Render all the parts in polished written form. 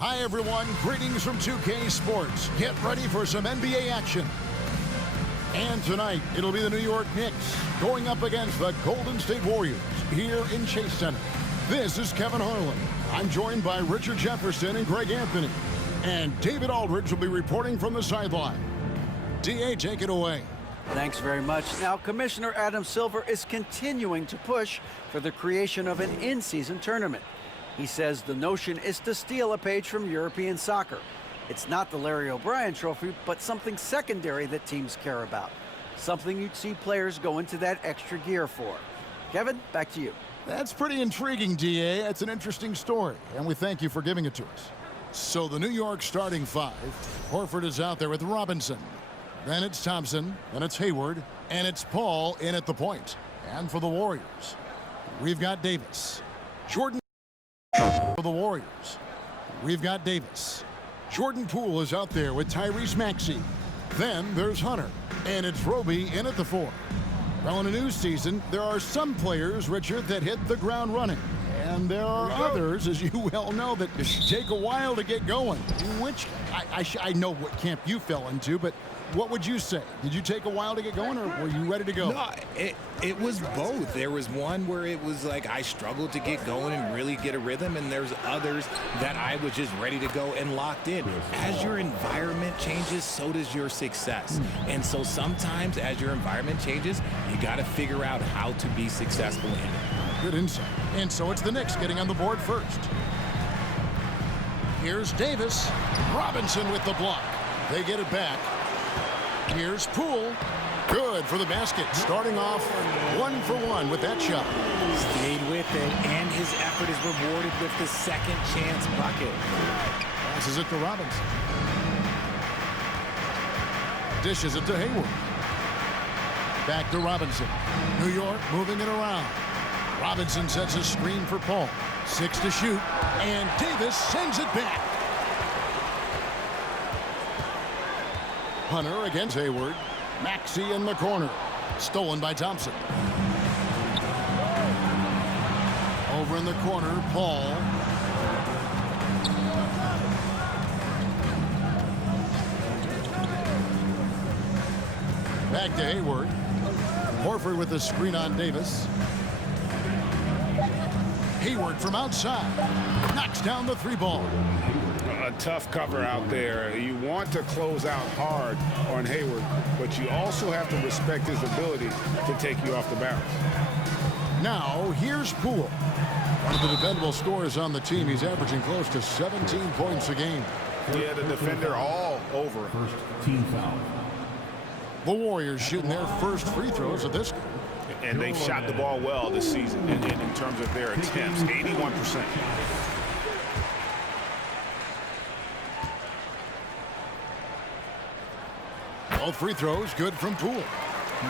Hi, everyone. Greetings from 2K Sports. Get ready for some NBA action. And tonight, it'll be the New York Knicks going up against the Golden State Warriors here in Chase Center. This is Kevin Harlan. I'm joined by Richard Jefferson and Greg Anthony. And David Aldridge will be reporting from the sideline. D.A., take it away. Thanks very much. Now, Commissioner Adam Silver is continuing to push for the creation of an in-season tournament. He says the notion is to steal a page from European soccer. It's not the Larry O'Brien Trophy, but something secondary that teams care about. Something you'd see players go into that extra gear for. Kevin, back to you. That's pretty intriguing, D.A. That's an interesting story, and we thank you for giving it to us. So the New York starting five, Horford is out there with Robinson. Then it's Thompson, then it's Hayward, and it's Paul in at the point. And for the Warriors, we've got Davis. Jordan for the Warriors, we've got Davis. Jordan Poole is out there with Tyrese Maxey. Then there's Hunter, and it's Roby in at the four. Well, in a new season, there are some players, Richard, that hit the ground running. And there are others, as you well know, that take a while to get going. Which, I know what camp you fell into, but what would you say? Did you take a while to get going, or were you ready to go? No, it was both. There was one where it was like I struggled to get going and really get a rhythm, and there's others that I was just ready to go and locked in. As your environment changes, so does your success. And so sometimes as your environment changes, you got to figure out how to be successful in it. Good insight. And so it's the Knicks getting on the board first. Here's Davis. Robinson with the block. They get it back. Here's Poole. Good for the basket. Starting off 1 for 1 with that shot. Stayed with it, and his effort is rewarded with the second chance bucket. Passes it to Robinson. Dishes it to Hayward. Back to Robinson. New York moving it around. Robinson sets a screen for Paul. 6 to shoot, and Davis sends it back. Hunter against Hayward. Maxey in the corner. Stolen by Thompson. Over in the corner, Paul. Back to Hayward. Horford with the screen on Davis. Hayward from outside. Knocks down the three ball. A tough cover out there. You want to close out hard on Hayward, but you also have to respect his ability to take you off the bounce. Now, here's Poole. One of the dependable scorers on the team. He's averaging close to 17 points a game. Yeah, the defender all over. First team foul. The Warriors shooting their first free throws at this game. And they've shot the ball well this season in terms of their attempts, 81%. Both free throws good from Poole.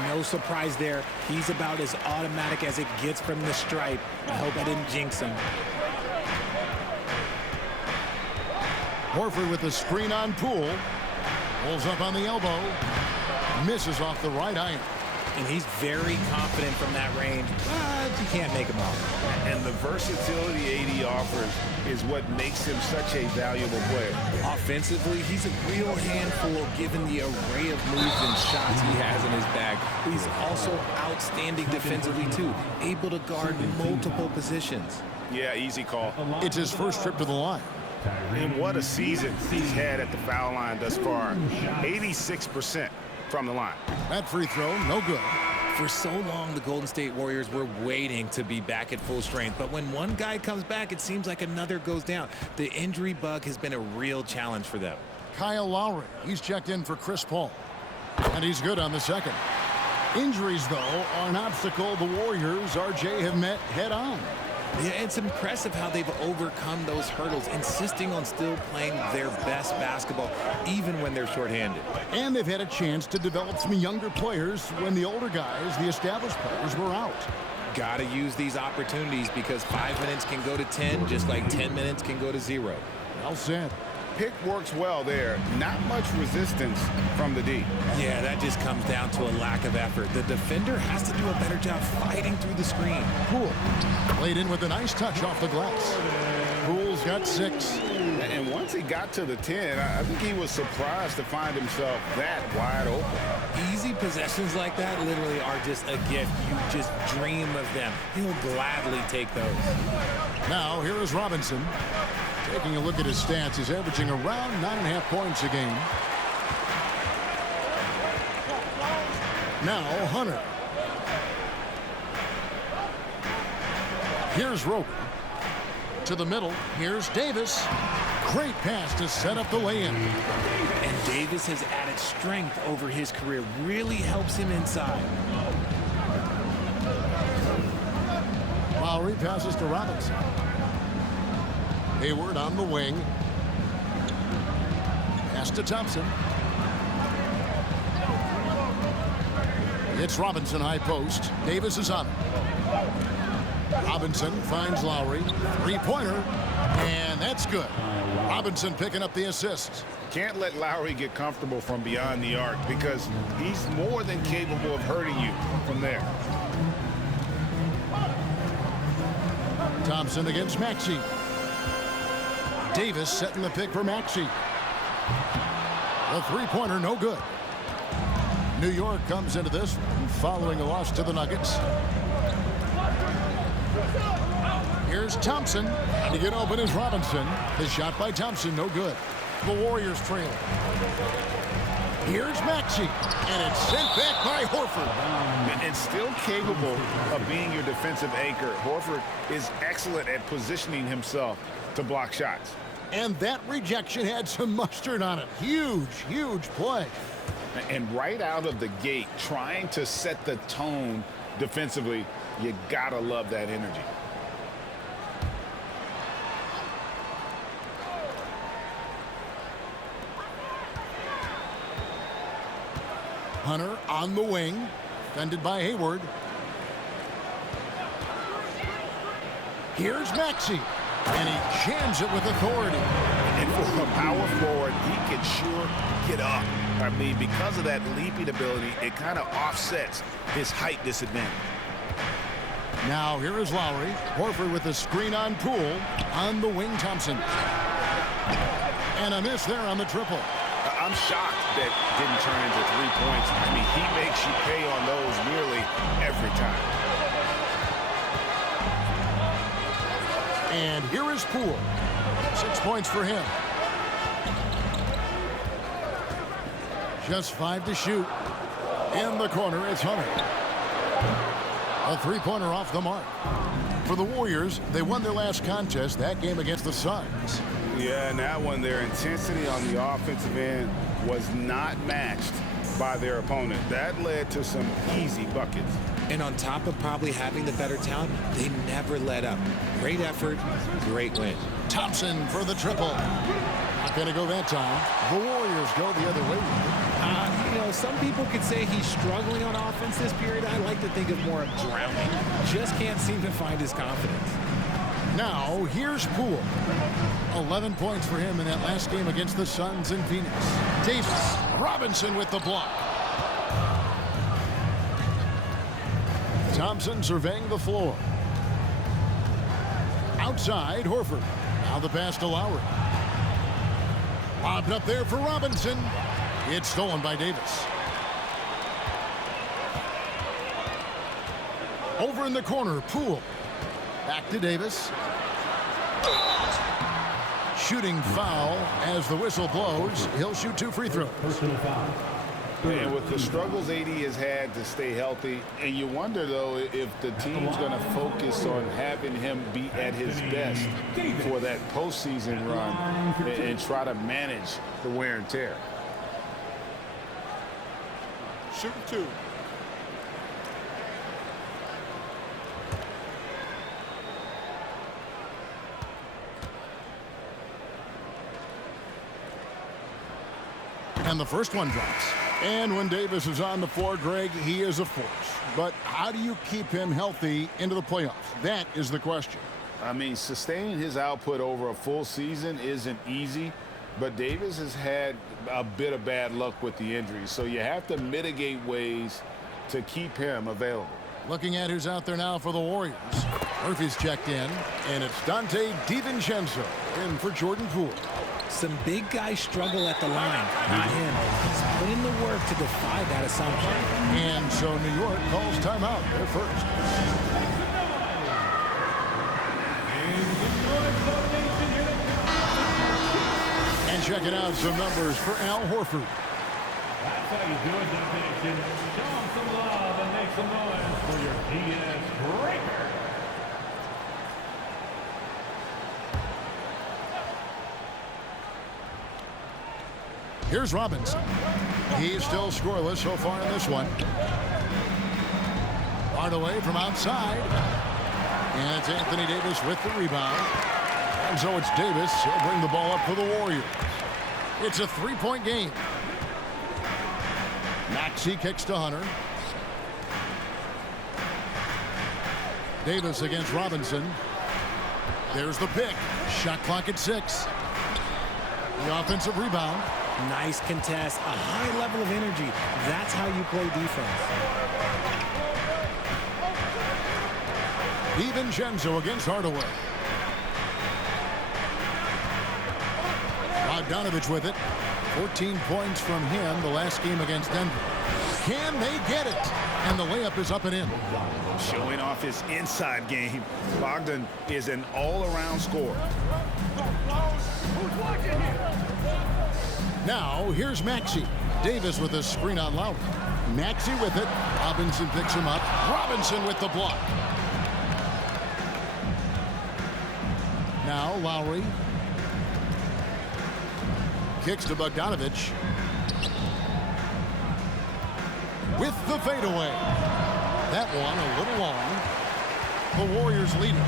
No surprise there. He's about as automatic as it gets from the stripe. I hope I didn't jinx him. Horford with the screen on Poole. Pulls up on the elbow. Misses off the right iron. And he's very confident from that range, but you can't make him all. And the versatility AD offers is what makes him such a valuable player. Offensively, he's a real handful given the array of moves and shots he has in his bag. He's also outstanding defensively, too, able to guard multiple positions. Yeah, easy call. It's his first trip to the line. And what a season he's had at the foul line thus far. 86% from the line. That free throw, no good. For so long, the Golden State Warriors were waiting to be back at full strength. But when one guy comes back, it seems like another goes down. The injury bug has been a real challenge for them. Kyle Lowry, he's checked in for Chris Paul. And he's good on the second. Injuries, though, are an obstacle the Warriors, RJ, have met head-on. Yeah, it's impressive how they've overcome those hurdles, insisting on still playing their best basketball, even when they're shorthanded. And they've had a chance to develop some younger players when the older guys, the established players, were out. Got to use these opportunities because 5 minutes can go to 10, just like 10 minutes can go to 0. Well said. Pick works well there. Not much resistance from the D. Yeah, that just comes down to a lack of effort. The defender has to do a better job fighting through the screen. Poole played in with a nice touch off the glass. Poole's got 6. And one once he got to the 10, I think he was surprised to find himself that wide open. Easy possessions like that literally are just a gift. You just dream of them. He'll gladly take those. Now, here is Robinson. Taking a look at his stats, he's averaging around 9.5 points a game. Now, Hunter. Here's Roby. To the middle. Here's Davis. Great pass to set up the lay-in. And Davis has added strength over his career. Really helps him inside. Lowry passes to Robinson. Hayward on the wing. Pass to Thompson. It's Robinson high post. Davis is on it. Robinson finds Lowry. Three-pointer. And that's good. Robinson picking up the assist. Can't let Lowry get comfortable from beyond the arc because he's more than capable of hurting you from there. Thompson against Maxey. Davis setting the pick for Maxey. The three-pointer, no good. New York comes into this following a loss to the Nuggets. Here's Thompson. To get open is Robinson. The shot by Thompson, no good. The Warriors trail. Here's Maxey. And it's sent back by Horford. And still capable of being your defensive anchor. Horford is excellent at positioning himself to block shots. And that rejection had some mustard on it. Huge, huge play. And right out of the gate, trying to set the tone defensively, you gotta love that energy. Hunter on the wing, defended by Hayward. Here's Maxey, and he jams it with authority. And for a power forward, he can sure get up. I mean, because of that leaping ability, it kind of offsets his height disadvantage. Now here is Lowry. Horford with the screen on Poole. On the wing, Thompson. And a miss there on the triple. I'm shocked that didn't turn into 3 points. I mean, he makes you pay on those nearly every time. And here is Poole. 6 points for him. Just 5 to shoot. In the corner, it's Hunter. A three-pointer off the mark. For the Warriors, they won their last contest, that game against the Suns. Yeah, and that one, their intensity on the offensive end was not matched by their opponent. That led to some easy buckets. And on top of probably having the better talent, they never let up. Great effort, great win. Thompson for the triple. Not going to go that time. The Warriors go the other way. You know, some people could say he's struggling on offense this period. I like to think of more of drowning. Just can't seem to find his confidence. Now, here's Poole. 11 points for him in that last game against the Suns in Phoenix. Davis. Robinson with the block. Thompson surveying the floor. Outside, Horford. Now the pass to Lowry. Lobbed up there for Robinson. It's stolen by Davis. Over in the corner, Poole. Back to Davis. Shooting foul as the whistle blows. He'll shoot 2 free throws. And with the struggles AD has had to stay healthy, and you wonder, though, if the team's going to focus on having him be at his best for that postseason run and try to manage the wear and tear. Shoot 2. And the first one drops. And when Davis is on the floor, Greg, he is a force. But how do you keep him healthy into the playoffs? That is the question. I mean, sustaining his output over a full season isn't easy, but Davis has had a bit of bad luck with the injuries, so you have to mitigate ways to keep him available. Looking at who's out there now for the Warriors. Murphy's checked in, and it's Dante DiVincenzo in for Jordan Poole. Some big guys struggle at the line, not him. He's put in the work to defy that assumption. And so New York calls timeout. They're first. And checking out some numbers for Al Horford. That's how you do it, Nation. Show them some love and make some noise for your DS Breaker. Here's Robinson. He's still scoreless so far in this one. Hardaway from outside. And it's Anthony Davis with the rebound. And so it's Davis. He'll bring the ball up for the Warriors. It's a three-point game. Maxey kicks to Hunter. Davis against Robinson. There's the pick. Shot clock at 6. The offensive rebound. Nice contest, a high level of energy. That's how you play defense. DiVincenzo against Hardaway. Bogdanovich with it. 14 points from him the last game against Denver. Can they get it? And the layup is up and in. Showing off his inside game. Bogdan is an all-around scorer. Now, here's Maxey. Davis with a screen on Lowry. Maxey with it. Robinson picks him up. Robinson with the block. Now, Lowry. Kicks to Bogdanovich. With the fadeaway. That one a little long. The Warriors lead it.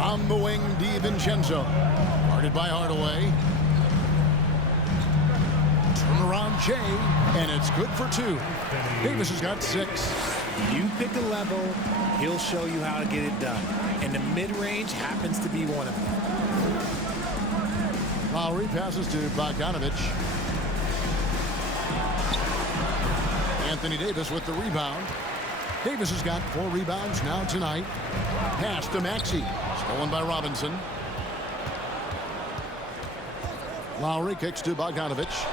On the wing, DiVincenzo. Guarded by Hardaway. Turn around Jay, and it's good for 2. Davis has got 6. You pick a level, he'll show you how to get it done. And the mid-range happens to be one of them. Lowry passes to Bogdanovich. Anthony Davis with the rebound. Davis has got 4 rebounds now tonight. Pass to Maxey. Stolen by Robinson. Lowry kicks to Bogdanovich.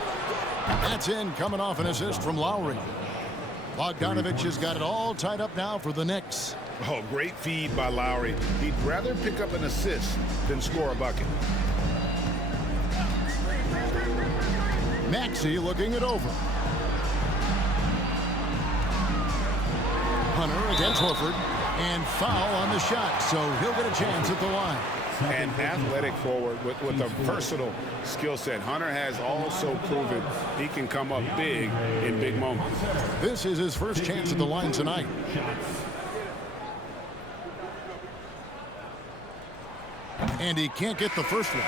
That's in, coming off an assist from Lowry. Bogdanovich has got it all tied up now for the Knicks. Oh, great feed by Lowry. He'd rather pick up an assist than score a bucket. Maxey looking it over. Hunter against Horford. And foul on the shot, so he'll get a chance at the line. An athletic forward with a versatile skill set. Hunter has also proven he can come up big in big moments. This is his first chance at the line tonight. And he can't get the first one.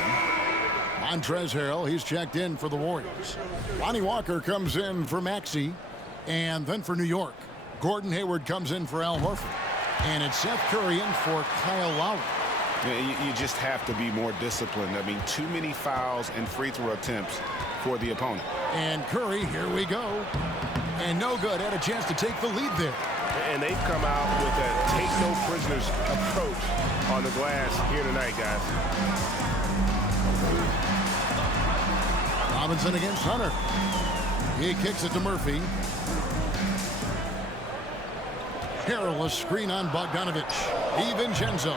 Montrezl Harrell, he's checked in for the Warriors. Lonnie Walker comes in for Maxey. And then for New York, Gordon Hayward comes in for Al Horford. And it's Seth Curry in for Kyle Lowry. You just have to be more disciplined. I mean, too many fouls and free throw attempts for the opponent. And Curry, here we go. And no good, had a chance to take the lead there. And they've come out with a take no prisoners approach on the glass here tonight, guys. Robinson against Hunter. He kicks it to Murphy. Perilous screen on Bogdanovich. DiVincenzo.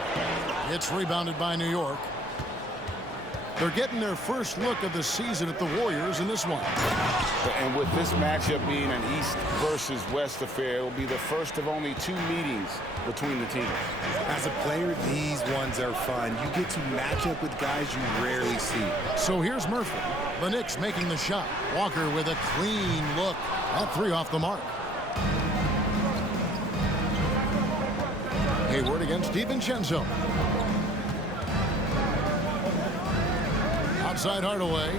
It's rebounded by New York. They're getting their first look of the season at the Warriors in this one. And with this matchup being an East versus West affair, it will be the first of only 2 meetings between the teams. As a player, these ones are fun. You get to match up with guys you rarely see. So here's Murphy. The Knicks making the shot. Walker with a clean look. That 3 off the mark. Hayward against DiVincenzo. Outside Hardaway.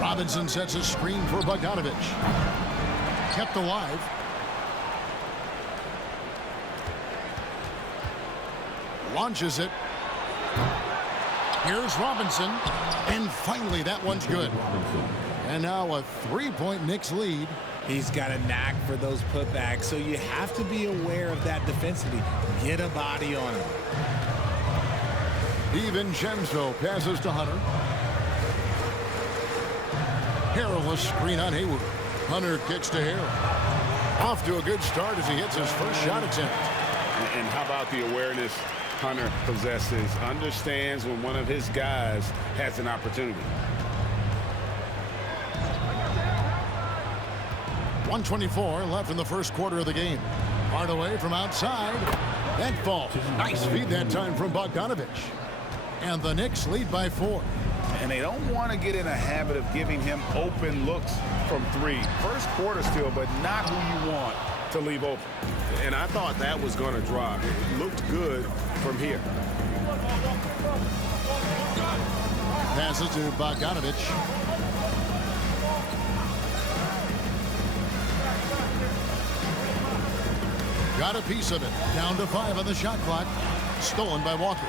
Robinson sets a screen for Bogdanovich. Kept alive. Launches it. Here's Robinson. And finally, that one's good. And now a 3-point Knicks lead He's got a knack for those putbacks, so you have to be aware of that defensively. Get a body on him. DiVincenzo passes to Hunter. Harrell, a screen on Hayward. Hunter kicks to Harrell. Off to a good start as he hits his first shot attempt. And how about the awareness Hunter possesses? Understands when one of his guys has an opportunity. 1:24 left in the first quarter of the game. Hardaway from outside. That falls. Nice feed that time from Bogdanovich. And the Knicks lead by 4. And they don't want to get in a habit of giving him open looks from 3. First quarter still, but not who you want to leave open. And I thought that was going to drop. It looked good from here. Passes to Bogdanovich. Got a piece of it. Down to 5 on the shot clock. Stolen by Walker.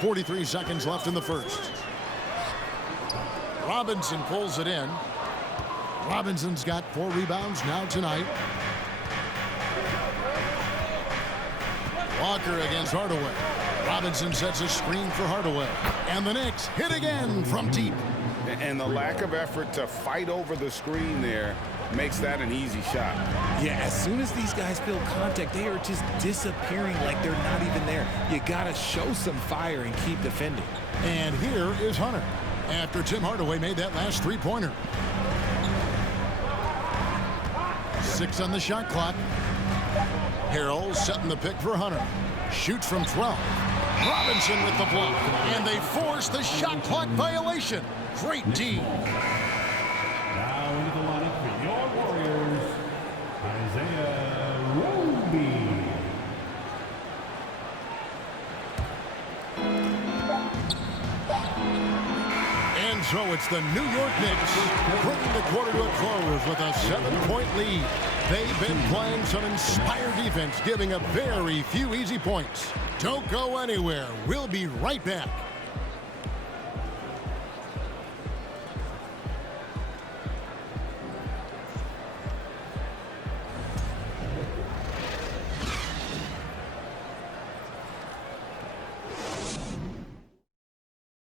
43 seconds left in the first. Robinson pulls it in. Robinson's got 4 rebounds now tonight. Walker against Hardaway. Robinson sets a screen for Hardaway. And the Knicks hit again from deep. And the lack of effort to fight over the screen there makes that an easy shot. Yeah, as soon as these guys feel contact, they are just disappearing like they're not even there. You got to show some fire and keep defending. And here is Hunter after Tim Hardaway made that last 3-pointer. 6 on the shot clock. Harrell setting the pick for Hunter. Shoots from 12. Robinson with the block. And they force the shot clock violation. Great D. Now into the lineup for your Warriors, Isaiah Roby. And so it's the New York Knicks bringing the quarter to a close with a 7-point lead. They've been playing some inspired defense, giving up very few easy points. Don't go anywhere. We'll be right back.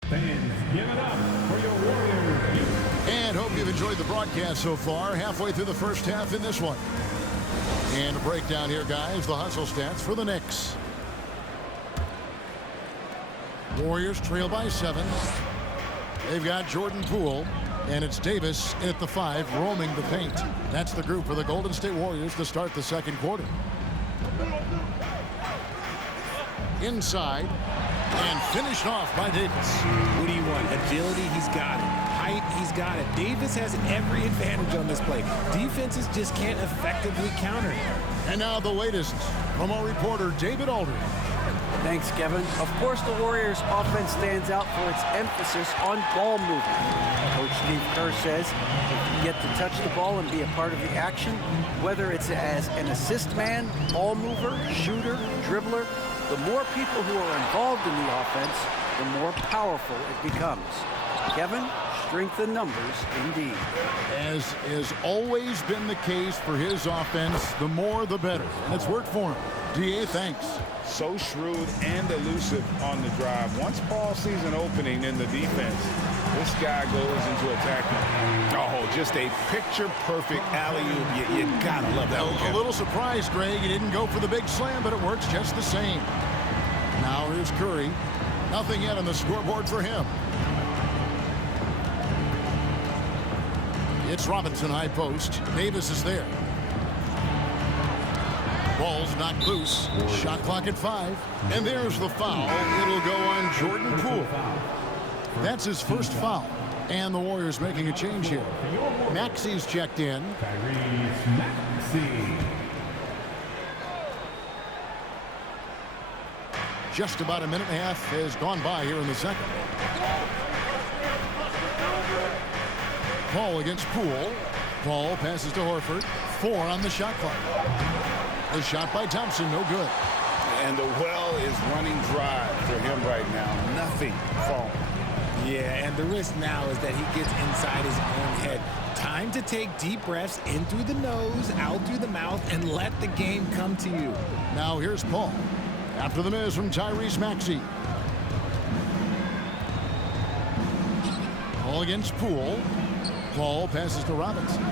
Fans, give it up for your Warriors. And hope you've enjoyed the broadcast so far. Halfway through the first half in this one. And a breakdown here, guys. The hustle stats for the Knicks. Warriors trail by 7. They've got Jordan Poole. And it's Davis in at the 5, roaming the paint. That's the group for the Golden State Warriors to start the second quarter. Inside. And finished off by Davis. What do you want? Agility, he's got it. Height, he's got it. Davis has every advantage on this play. Defenses just can't effectively counter him. And now the latest from our reporter, David Aldridge. Thanks, Kevin. Of course, the Warriors' offense stands out for its emphasis on ball movement. Coach Steve Kerr says if you get to touch the ball and be a part of the action, whether it's as an assist man, ball mover, shooter, dribbler, the more people who are involved in the offense, the more powerful it becomes. Kevin, strength in numbers indeed. As has always been the case for his offense, the more the better. And it's worked for him. DA, thanks. So shrewd and elusive on the drive. Once Paul sees an opening in the defense, this guy goes into attack mode. Oh, just a picture-perfect alley-oop. You gotta love that one. A little surprised, Greg. He didn't go for the big slam, but it works just the same. Now here's Curry. Nothing yet on the scoreboard for him. It's Robinson high post. Davis is there. Ball's knocked loose. Shot clock at 5. And there's the foul. It'll go on Jordan Poole. That's his first foul. And the Warriors making a change here. Maxey's checked in. Tyrese Maxey. Just about a minute and a half has gone by here in the second. Paul against Poole. Paul passes to Horford. 4 on the shot clock. The shot by Thompson, no good. And the well is running dry for him right now. Nothing falling. Yeah, and the risk now is that he gets inside his own head. Time to take deep breaths in through the nose, out through the mouth, and let the game come to you. Now here's Paul. After the miss from Tyrese Maxey. Paul against Poole. Paul passes to Robinson.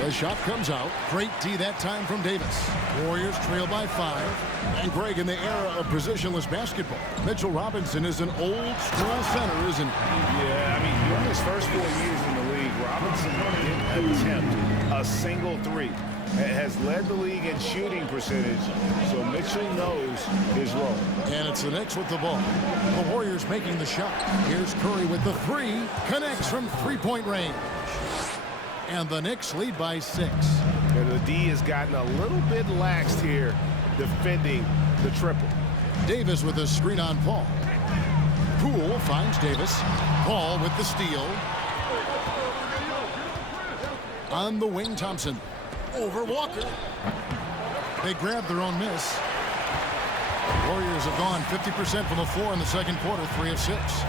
The shot comes out. Great D that time from Davis. Warriors trail by 5. And Greg, in the era of positionless basketball, Mitchell Robinson is an old school center, isn't he? Yeah, I mean, during his first 4 years in the league, Robinson didn't attempt a single three. Has led the league in shooting percentage, so Mitchell knows his role. And it's the Knicks with the ball. The Warriors making the shot. Here's Curry with the 3. Connects from three-point range. And the Knicks lead by 6. And the D has gotten a little bit laxed here defending the triple. Davis with a screen on Paul. Poole finds Davis. Paul with the steal. On the wing, Thompson. Over Walker. They grab their own miss. Warriors have gone 50% from the floor in the second quarter, 3 of 6.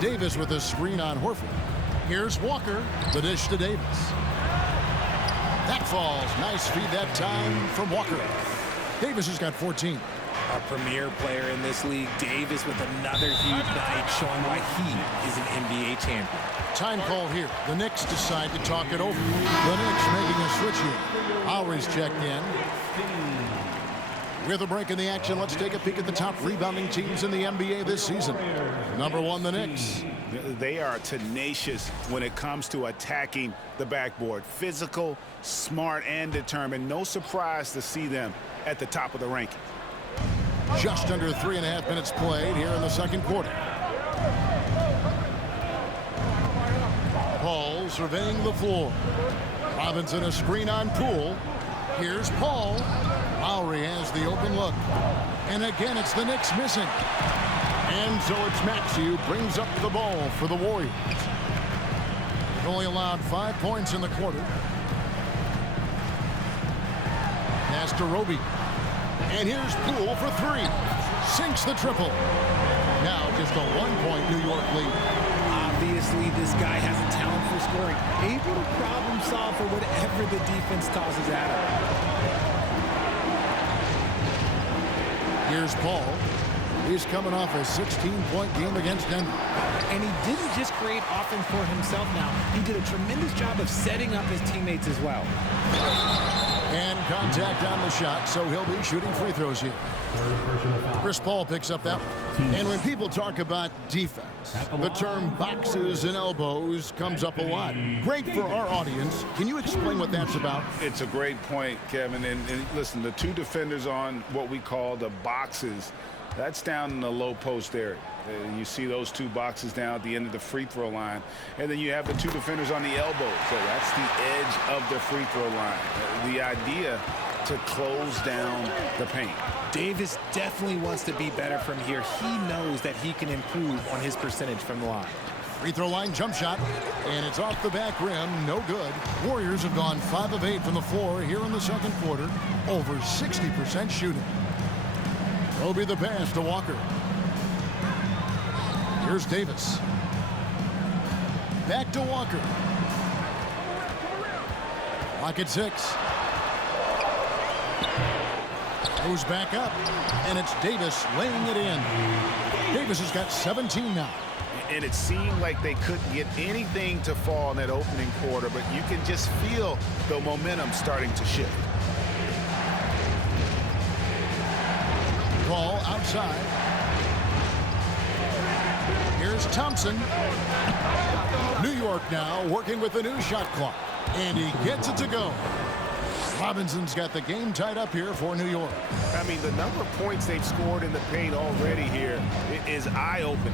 Davis with a screen on Horford. Here's Walker. The dish to Davis. That falls. Nice feed that time from Walker. Davis has got 14. A premier player in this league, Davis, with another huge night, showing why he is an NBA champion. Time call here. The Knicks decide to talk it over. The Knicks making a switch here. Lowry's checked in. With a break in the action, let's take a peek at the top rebounding teams in the NBA this season. Number 1, the Knicks. They are tenacious when it comes to attacking the backboard. Physical, smart, and determined. No surprise to see them at the top of the ranking. Just under 3.5 minutes played here in the second quarter. Paul surveying the floor. Robinson a screen on Poole. Here's Paul. Lowry has the open look. And again, it's the Knicks missing. And so it's Maxey who brings up the ball for the Warriors. They've only allowed 5 points in the quarter. Pass to Roby. And here's Poole for 3. Sinks the triple. Now just a 1-point New York lead. Obviously, this guy has a talent for scoring. Able to problem solve for whatever the defense tosses at him. Here's Paul. He's coming off a 16-point game against Denver. And he didn't just create offense for himself now. He did a tremendous job of setting up his teammates as well. And contact on the shot, so he'll be shooting free throws here. Chris Paul picks up that one. And when people talk about defense, the term boxes and elbows comes up a lot. Great for our audience. Can you explain what that's about? It's a great point, Kevin. And listen, the 2 defenders on what we call the boxes, that's down in the low post area. You see those 2 boxes down at the end of the free throw line. And then you have the 2 defenders on the elbows. So that's the edge of the free throw line. The idea to close down the paint. Davis definitely wants to be better from here. He knows that he can improve on his percentage from the line. Free throw line jump shot, and it's off the back rim, no good. Warriors have gone 5 of 8 from the floor here in the second quarter, over 60% shooting. Roby the pass to Walker. Here's Davis. Back to Walker. Lock at 6. Goes back up, and it's Davis laying it in. Davis has got 17 now. And it seemed like they couldn't get anything to fall in that opening quarter, but you can just feel the momentum starting to shift. Ball outside. Here's Thompson. New York now working with the new shot clock, and he gets it to go. Robinson's got the game tied up here for New York. I mean, the number of points they've scored in the paint already here is eye-opening.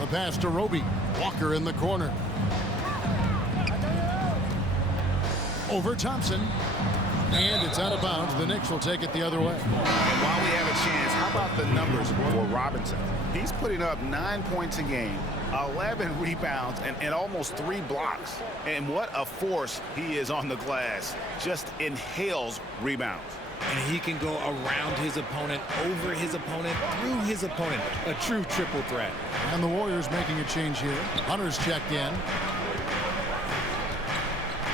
The pass to Roby. Walker in the corner. Over Thompson. And it's out of bounds. The Knicks will take it the other way. And while we have a chance, how about the numbers for Robinson? He's putting up 9 points a game, 11 rebounds, and almost 3 blocks. And what a force he is on the glass. Just inhales rebounds. and he can go around his opponent, over his opponent, through his opponent. A true triple threat. And the Warriors making a change here. Hunter's checked in.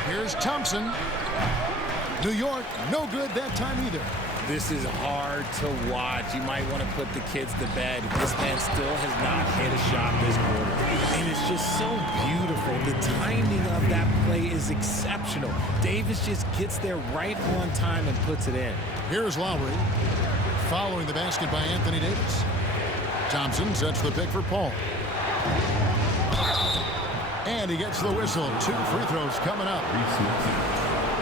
Here's Thompson. New York, no good that time either. This is hard to watch. You might want to put the kids to bed. This man still has not hit a shot this quarter. And it's just so beautiful. The timing of that play is exceptional. Davis just gets there right on time and puts it in. Here's Lowry. Following the basket by Anthony Davis. Thompson sets the pick for Paul. And he gets the whistle. 2 free throws coming up.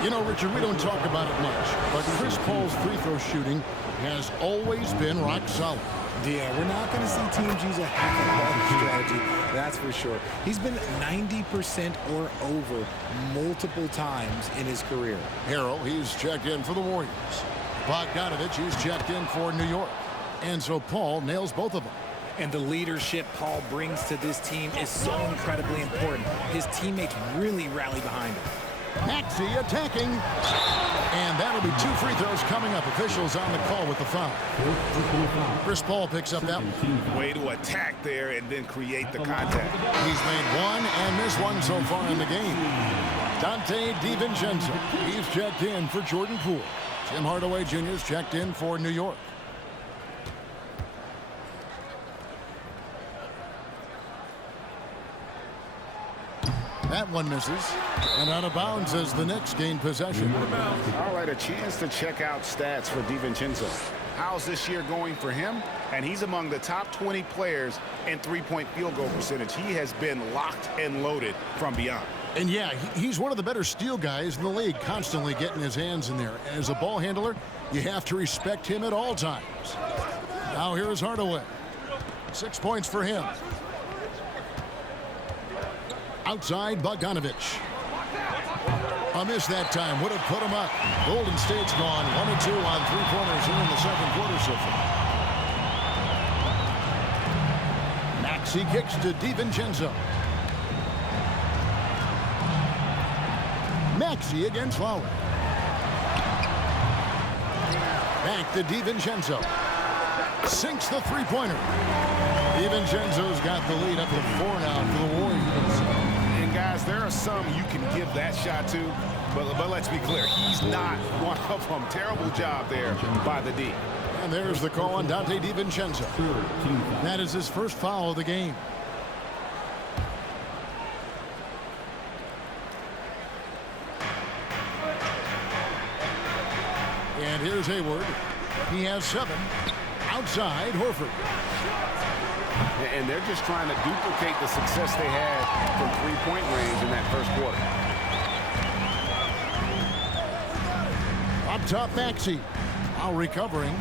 You know, Richard, we don't talk about it much, but Chris Paul's free throw shooting has always been rock solid. Yeah, we're not going to see teams use a half-a-ball strategy, that's for sure. He's been 90% or over multiple times in his career. Harrell, he's checked in for the Warriors. Bogdanovich, he's checked in for New York. And so Paul nails both of them. And the leadership Paul brings to this team is so incredibly important. His teammates really rally behind him. Maxey attacking. And that'll be 2 free throws coming up. Officials on the call with the foul. Chris Paul picks up that one. Way to attack there and then create the contact. He's made 1 and missed 1 so far in the game. Dante DiVincenzo, he's checked in for Jordan Poole. Tim Hardaway Jr. is checked in for New York. That one misses. And out of bounds as the Knicks gain possession. All right, a chance to check out stats for DiVincenzo. How's this year going for him? And he's among the top 20 players in three-point field goal percentage. He has been locked and loaded from beyond. And yeah, he's one of the better steal guys in the league, constantly getting his hands in there. And as a ball handler, you have to respect him at all times. Now here is Hardaway. 6 points for him. Outside, Bogdanovich. A miss that time would have put him up. Golden State's gone 1 of 2 on 3-pointers here in the second quarter so far. Maxey kicks to DiVincenzo. Maxey against Lowry. Back to DiVincenzo. Sinks the 3-pointer. DiVincenzo's got the lead up to 4 now for the Warriors. And guys, there are some you can give that shot to, but let's be clear, he's not one of them. Terrible job there by the D. And there's the call on Dante DiVincenzo. That is his first foul of the game. And here's Hayward. He has 7. Outside, Horford. And they're just trying to duplicate the success they had from three-point range in that first quarter. Up top, Maxey. Now recovering.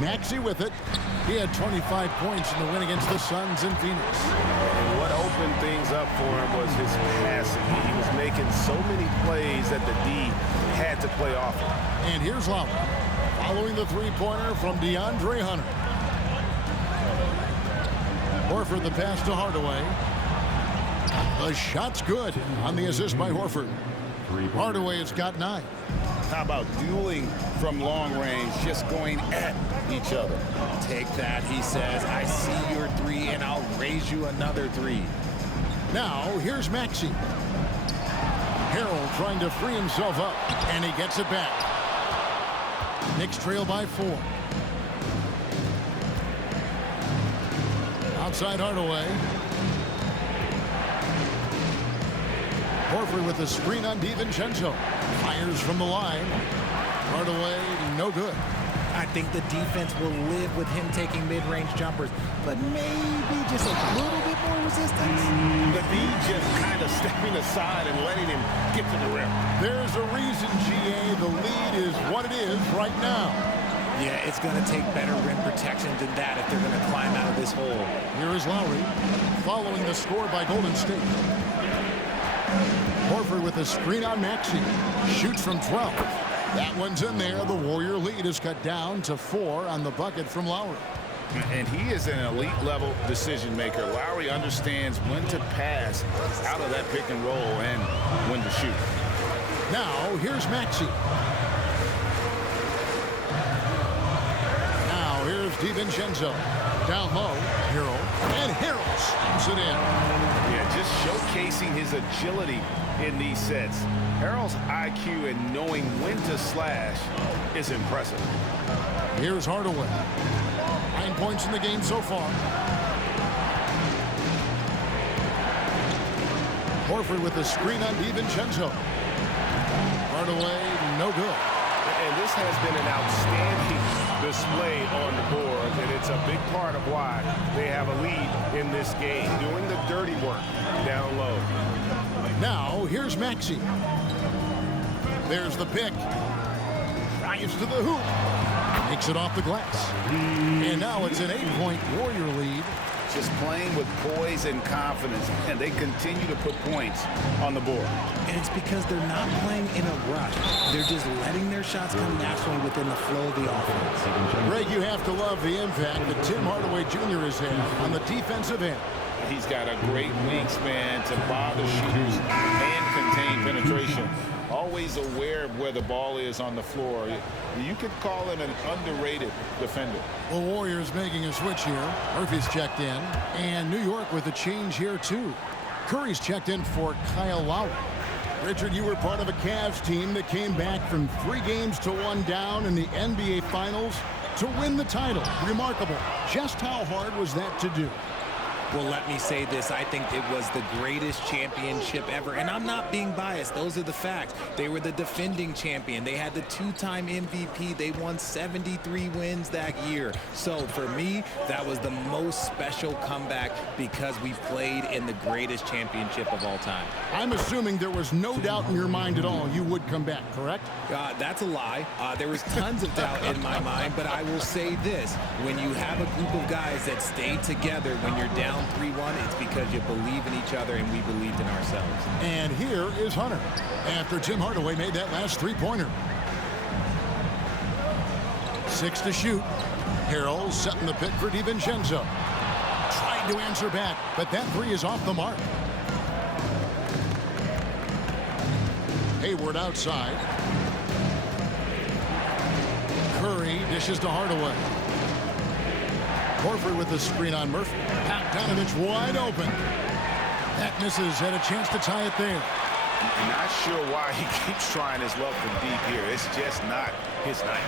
Maxey with it. He had 25 points in the win against the Suns in Phoenix. And what opened things up for him was his passing. He was making so many plays that the D had to play off him. And here's Lowry. Following the 3-pointer from DeAndre Hunter. Horford the pass to Hardaway. The shot's good on the assist by Horford. Hardaway has got 9. How about dueling from long range, just going at each other? Take that, he says. I see your 3, and I'll raise you another 3. Now, here's Maxey. Harrell trying to free himself up, and he gets it back. Knicks trail by 4. Outside Hardaway. Horford with a screen on DiVincenzo. Fires from the line. Hardaway, no good. I think the defense will live with him taking mid-range jumpers, but maybe just a little bit more resistance. The D just kind of stepping aside and letting him get to the rim. There's a reason, GA. The lead is what it is right now. Yeah, it's going to take better rim protection than that if they're going to climb out of this hole. Here is Lowry, following the score by Golden State. Horford with a screen on Maxey. Shoots from 12. That one's in there. The Warrior lead is cut down to 4 on the bucket from Lowry. And he is an elite-level decision maker. Lowry understands when to pass out of that pick and roll and when to shoot. Now, here's Maxey. Now, here's DiVincenzo. Down low, Harrell. And Harrell slams it in. Yeah, just showcasing his agility in these sets. Harrell's IQ and knowing when to slash is impressive. Here's Hardaway. 9 points in the game so far. Horford with the screen on DiVincenzo. Hardaway, no good. And this has been an outstanding display on the board, and it's a big part of why they have a lead in this game, doing the dirty work down low. Now, here's Maxey. There's the pick. Drives to the hoop. Makes it off the glass. And now it's an 8-point Warrior lead. Just playing with poise and confidence, and they continue to put points on the board. And it's because they're not playing in a rush. They're just letting their shots come naturally within the flow of the offense. Greg, you have to love the impact that Tim Hardaway Jr. has had on the defensive end. He's got a great wingspan to bother shooters and contain penetration. Always aware of where the ball is on the floor. You could call him an underrated defender. The Warriors making a switch here. Murphy's checked in. And New York with a change here, too. Curry's checked in for Kyle Lowry. Richard, you were part of a Cavs team that came back from 3 games to 1 down in the NBA Finals to win the title. Remarkable. Just how hard was that to do? Well, let me say this. I think it was the greatest championship ever. And I'm not being biased. Those are the facts. They were the defending champion. They had the 2-time MVP. They won 73 wins that year. So for me, that was the most special comeback because we played in the greatest championship of all time. I'm assuming there was no doubt in your mind at all you would come back, correct? That's a lie. There was tons of doubt in my mind, but I will say this. When you have a group of guys that stay together when you're down 3-1, it's because you believe in each other and we believed in ourselves. And here is Hunter after Tim Hardaway made that last 3-pointer. 6 to shoot. Harrell setting the pick for DiVincenzo. Tried to answer back, but that 3 is off the mark. Hayward outside. Curry dishes to Hardaway. Horford with the screen on Murphy. Bogdanovich wide open. That misses. Had a chance to tie it there. I'm not sure why he keeps trying his luck from deep here. It's just not his night.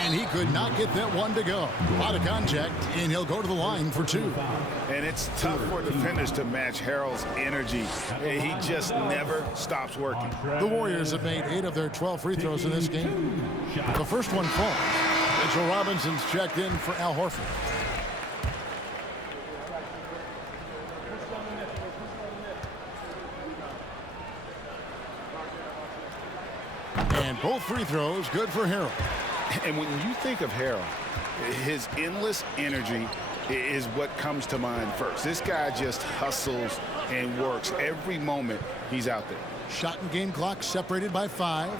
And he could not get that one to go. Out of contact, and he'll go to the line for 2. And it's tough for defenders to match Harrell's energy. He just never stops working. The Warriors have made 8 of their 12 free throws in this game. The first one falls. Mitchell Robinson's checked in for Al Horford. And both free throws good for Harrell. And when you think of Harrell, his endless energy is what comes to mind first. This guy just hustles and works every moment he's out there. Shot and game clock separated by 5.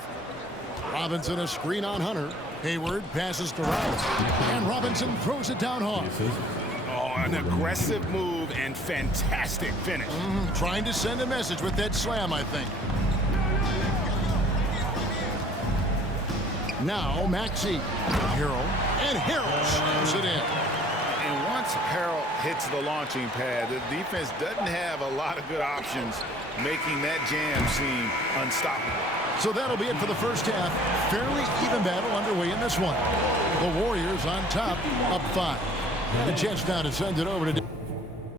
Robinson a screen on Hunter. Hayward passes to Rice. And Robinson throws it down hard. Oh, an aggressive move and fantastic finish. Trying to send a message with that slam, I think. Now Maxey. Harrell. And Harrell slams it in. And once Harrell hits the launching pad, the defense doesn't have a lot of good options, making that jam seem unstoppable. So that'll be it for the first half. Fairly even battle underway in this one. The Warriors on top, up 5. The chance now to send it over to